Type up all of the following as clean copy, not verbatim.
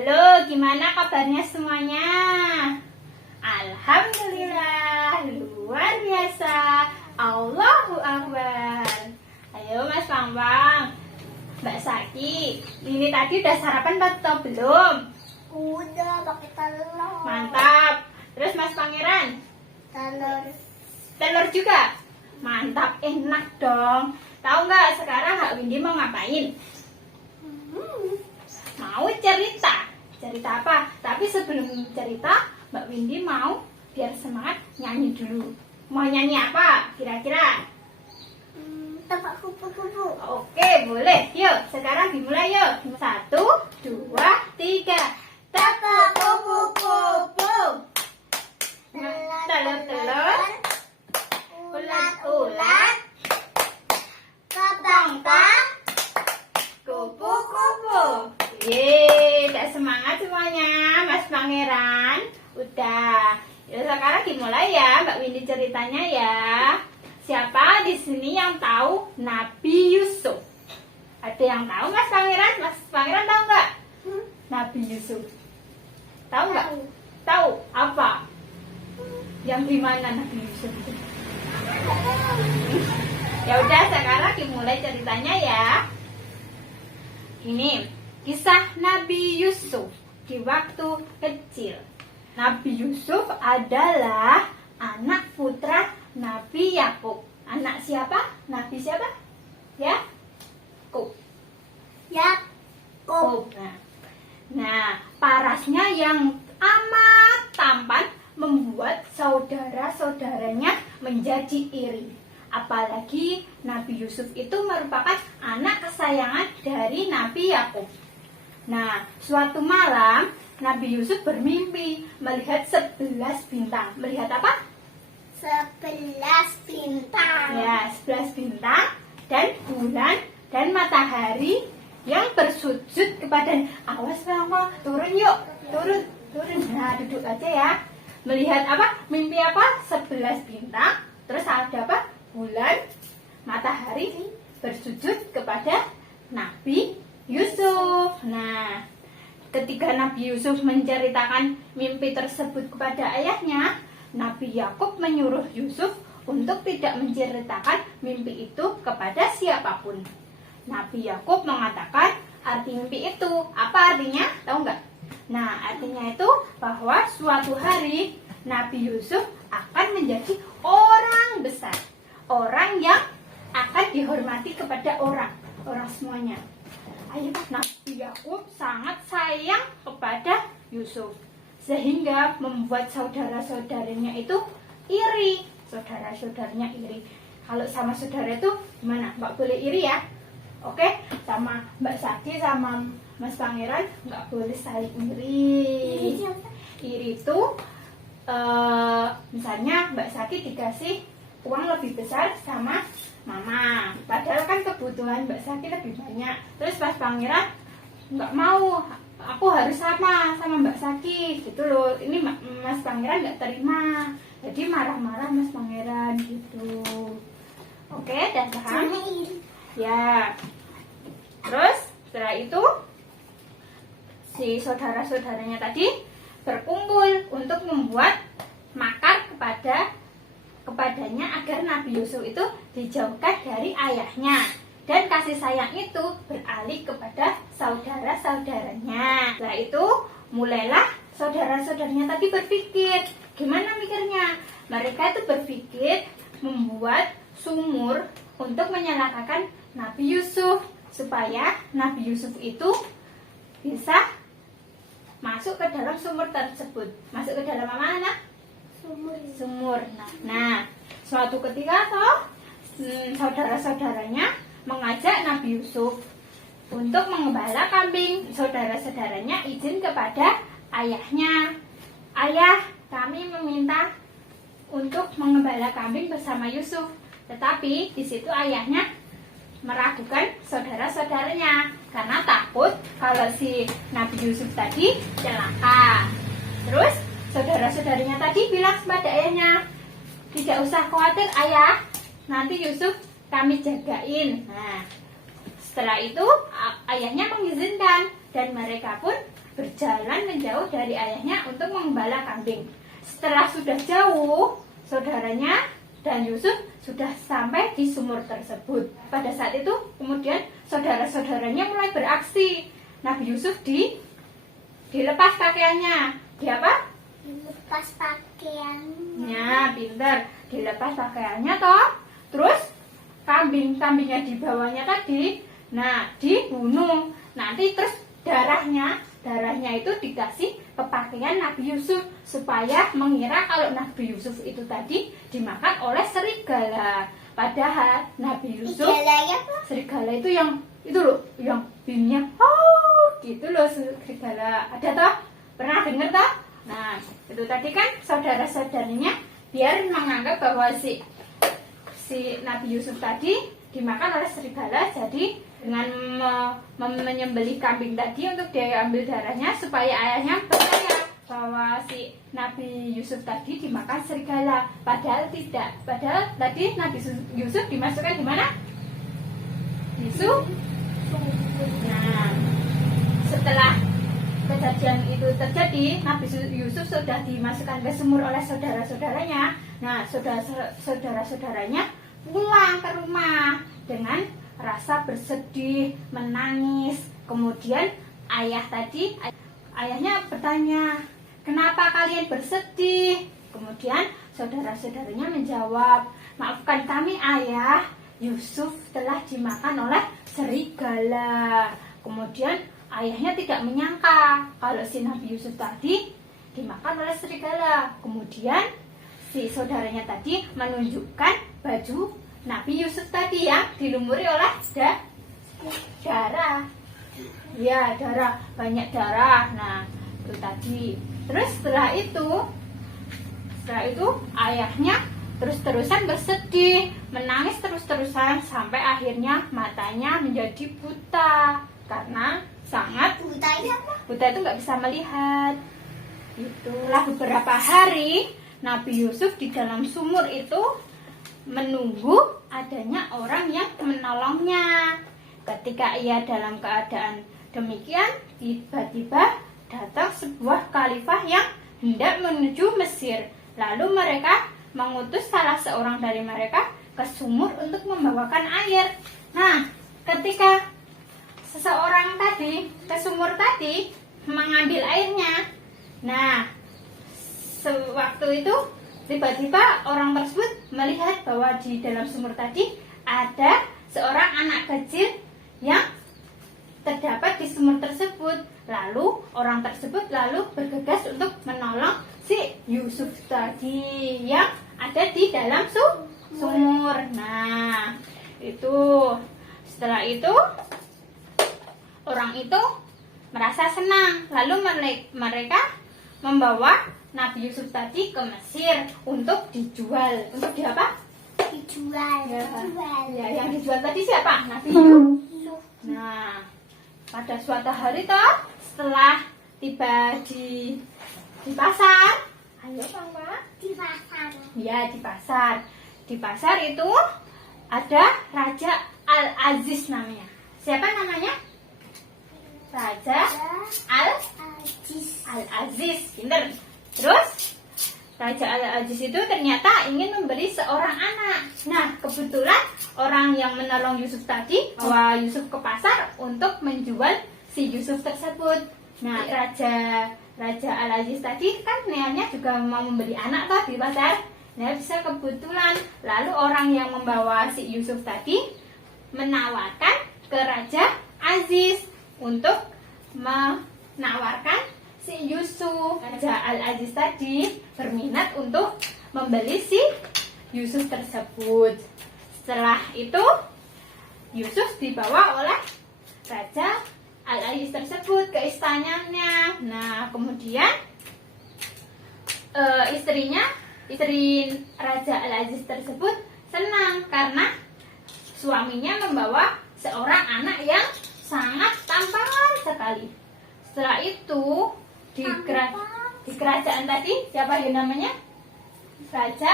Halo, gimana kabarnya semuanya? Alhamdulillah, luar biasa. Allahu Akbar. Ayo Mas Bambang, Mbak Saki, ini tadi udah sarapan atau belum? Udah pakai telur. Mantap. Terus Mas Pangeran? Telur juga? Mantap, enak dong. Tahu nggak sekarang Kak Windy mau ngapain? Mau cerita. Cerita apa? Tapi sebelum cerita, Mbak Windy mau biar semangat nyanyi dulu. Mau nyanyi apa kira-kira? Tebak kupu-kupu. Oke, boleh. Yuk, sekarang dimulai yuk. 1, 2, 3. Tebak kupu-kupu. Telur-telur, ulat-ulat, Ketong-tong. kupu-kupu. Yeay, udah semangat semuanya, Mas Pangeran. Udah. Ya, sekarang dimulai ya, Mbak Windy ceritanya ya. Siapa di sini yang tahu Nabi Yusuf? Ada yang tahu Mas Pangeran? Mas Pangeran tahu nggak? Nabi Yusuf. Tahu nggak? Tahu apa? Yang di mana Nabi Yusuf itu? Ya udah, sekarang dimulai ceritanya ya. Ini kisah Nabi Yusuf di waktu kecil. Nabi Yusuf adalah anak putra Nabi Yakub. Anak siapa? Nabi siapa? Yakub. Yakub. Nah, parasnya yang amat tampan membuat saudara-saudaranya menjadi iri. Apalagi Nabi Yusuf itu merupakan anak kesayangan dari Nabi Yakub. Nah, suatu malam Nabi Yusuf bermimpi melihat 11 bintang. Melihat apa? 11 bintang. Ya, 11 bintang dan bulan dan matahari yang bersujud kepada. Awas Mama, turun yuk. Turun. Nah, duduk aja ya. Melihat apa? Mimpi apa? 11 bintang. Terus ada apa? Bulan, matahari bersujud kepada Nabi Yusuf. Nah, ketika Nabi Yusuf menceritakan mimpi tersebut kepada ayahnya, Nabi Yakub menyuruh Yusuf untuk tidak menceritakan mimpi itu kepada siapapun. Nabi Yakub mengatakan arti mimpi itu. Apa artinya? Tahu nggak? Nah, artinya itu bahwa suatu hari Nabi Yusuf akan menjadi orang besar. Orang yang akan dihormati kepada orang semuanya. Ayo, Nabi Yakub sangat sayang kepada Yusuf, sehingga membuat saudara-saudaranya itu iri. Saudara-saudaranya iri. Kalau sama saudara itu gimana? Nggak boleh iri ya. Oke, sama Mbak Saki sama Mas Pangeran nggak boleh saling iri. Iri itu misalnya Mbak Saki dikasih uang lebih besar sama Mama, padahal kan kebutuhan Mbak Saki lebih banyak. Terus Mas Pangeran nggak mau, aku harus sama Mbak Saki gitu loh. Ini Mas Pangeran nggak terima, jadi marah-marah Mas Pangeran gitu. Oke, dan paham? Ya. Terus setelah itu si saudara-saudaranya tadi berkumpul untuk membuat makar kepadanya agar Nabi Yusuf itu dijauhkan dari ayahnya, dan kasih sayang itu beralih kepada saudara-saudaranya. Setelah itu mulailah saudara-saudaranya tadi berpikir. Gimana mikirnya? Mereka itu berpikir membuat sumur untuk menyelakakan Nabi Yusuf, supaya Nabi Yusuf itu bisa masuk ke dalam sumur tersebut. Masuk ke dalam mana? Sumur. Nah, suatu ketika saudara-saudaranya mengajak Nabi Yusuf untuk mengembala kambing. Saudara-saudaranya izin kepada ayahnya. Ayah, kami meminta untuk mengembala kambing bersama Yusuf. Tetapi di situ ayahnya meragukan saudara-saudaranya karena takut kalau si Nabi Yusuf tadi celaka. Terus saudara-saudaranya tadi bilang kepada ayahnya, tidak usah khawatir ayah, nanti Yusuf kami jagain. Nah, setelah itu ayahnya mengizinkan dan mereka pun berjalan menjauh dari ayahnya untuk mengembala kambing. Setelah sudah jauh, saudaranya dan Yusuf sudah sampai di sumur tersebut. Pada saat itu kemudian saudara-saudaranya mulai beraksi. Nabi Yusuf dilepas pakaiannya. Di apa? Lepas pakaiannya. Ya, pintar. Dilepas pakaiannya toh. Terus kambing-kambingnya dibawanya tadi, nah dibunuh. Nanti terus darahnya itu dikasih ke pakaian Nabi Yusuf supaya mengira kalau Nabi Yusuf itu tadi dimakan oleh serigala. Padahal Nabi Yusuf, serigala itu yang itu loh, yang bingnya gitu loh, serigala. Ada toh? Pernah dengar toh? Nah, itu tadi kan saudara-saudaranya biar menganggap bahwa si Nabi Yusuf tadi dimakan oleh serigala, jadi dengan menyembelih kambing tadi untuk diambil darahnya supaya ayahnya percaya bahwa si Nabi Yusuf tadi dimakan serigala. Padahal tidak. Padahal tadi Nabi Yusuf dimasukkan di mana? Di sumur. Nah, setelah kejadian itu terjadi, Nabi Yusuf sudah dimasukkan ke sumur oleh saudara-saudaranya. Nah, saudara-saudaranya pulang ke rumah dengan rasa bersedih, menangis. Kemudian ayahnya bertanya, "Kenapa kalian bersedih?" Kemudian saudara-saudaranya menjawab, "Maafkan kami ayah, Yusuf telah dimakan oleh serigala." Kemudian ayahnya tidak menyangka kalau si Nabi Yusuf tadi dimakan oleh serigala. Kemudian si saudaranya tadi menunjukkan baju Nabi Yusuf tadi yang dilumuri oleh darah. Ya, darah, banyak darah. Nah, itu tadi. Terus setelah itu ayahnya terus-terusan bersedih, menangis terus-terusan sampai akhirnya matanya menjadi buta karena sangat Buta itu nggak bisa melihat. Itulah beberapa hari Nabi Yusuf di dalam sumur itu menunggu adanya orang yang menolongnya. Ketika ia dalam keadaan demikian, tiba-tiba datang sebuah khalifah yang hendak menuju Mesir. Lalu mereka mengutus salah seorang dari mereka ke sumur untuk membawakan air. Nah, ketika seseorang tadi ke sumur tadi mengambil airnya, nah sewaktu itu tiba-tiba orang tersebut melihat bahwa di dalam sumur tadi ada seorang anak kecil yang terdapat di sumur tersebut. Lalu orang tersebut bergegas untuk menolong si Yusuf tadi yang ada di dalam sumur. Nah, itu setelah itu orang itu merasa senang. Lalu mereka membawa Nabi Yusuf tadi ke Mesir untuk dijual. Untuk di apa? Dijual. Ya, yang dijual tadi siapa? Nabi Yusuf. Nah, pada suatu hari toh, setelah tiba di pasar, ayo Pak. Di pasar. Ya, di pasar. Di pasar itu ada Raja Al-Aziz namanya. Siapa namanya? Raja Al-Aziz. Pinter. Terus Raja Al-Aziz itu ternyata ingin membeli seorang anak. Nah, kebetulan orang yang menolong Yusuf tadi bawa Yusuf ke pasar untuk menjual si Yusuf tersebut. Nah, Raja Al-Aziz tadi kan niatnya juga mau membeli anak toh di pasar. Nah, bisa kebetulan lalu orang yang membawa si Yusuf tadi menawarkan ke Raja Aziz untuk menawarkan si Yusuf. Raja Al-Aziz tadi berminat untuk membeli si Yusuf tersebut. Setelah itu Yusuf dibawa oleh Raja Al-Aziz tersebut ke istananya. Nah, kemudian istri Raja Al-Aziz tersebut senang karena suaminya membawa seorang anak yang sangat tampan sekali. Setelah itu di kerajaan tadi siapa yang namanya? Raja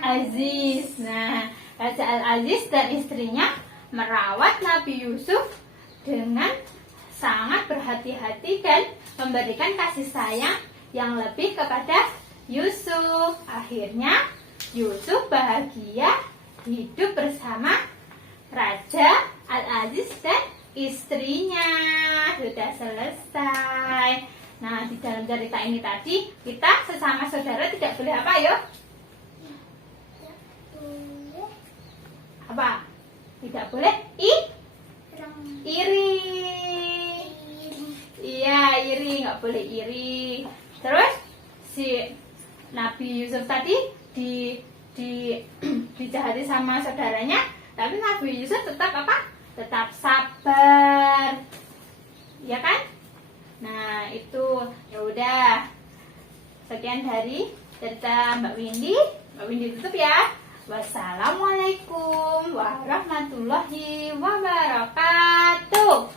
Al-Aziz. Nah, Raja Al-Aziz dan istrinya merawat Nabi Yusuf dengan sangat berhati-hati dan memberikan kasih sayang yang lebih kepada Yusuf. Akhirnya Yusuf bahagia hidup bersama Raja Al-Aziz dan istrinya. Sudah selesai. Nah, di dalam cerita ini tadi kita sesama saudara tidak boleh apa ya? Apa? Tidak boleh iri. Iya, iri, nggak boleh iri. Terus si Nabi Yusuf tadi dijahati sama saudaranya, tapi Nabi Yusuf tetap apa? Tetap sabar. Ya kan? Nah, itu ya udah. Sekian dari cerita Mbak Windy. Mbak Windy tutup ya. Wassalamualaikum warahmatullahi wabarakatuh.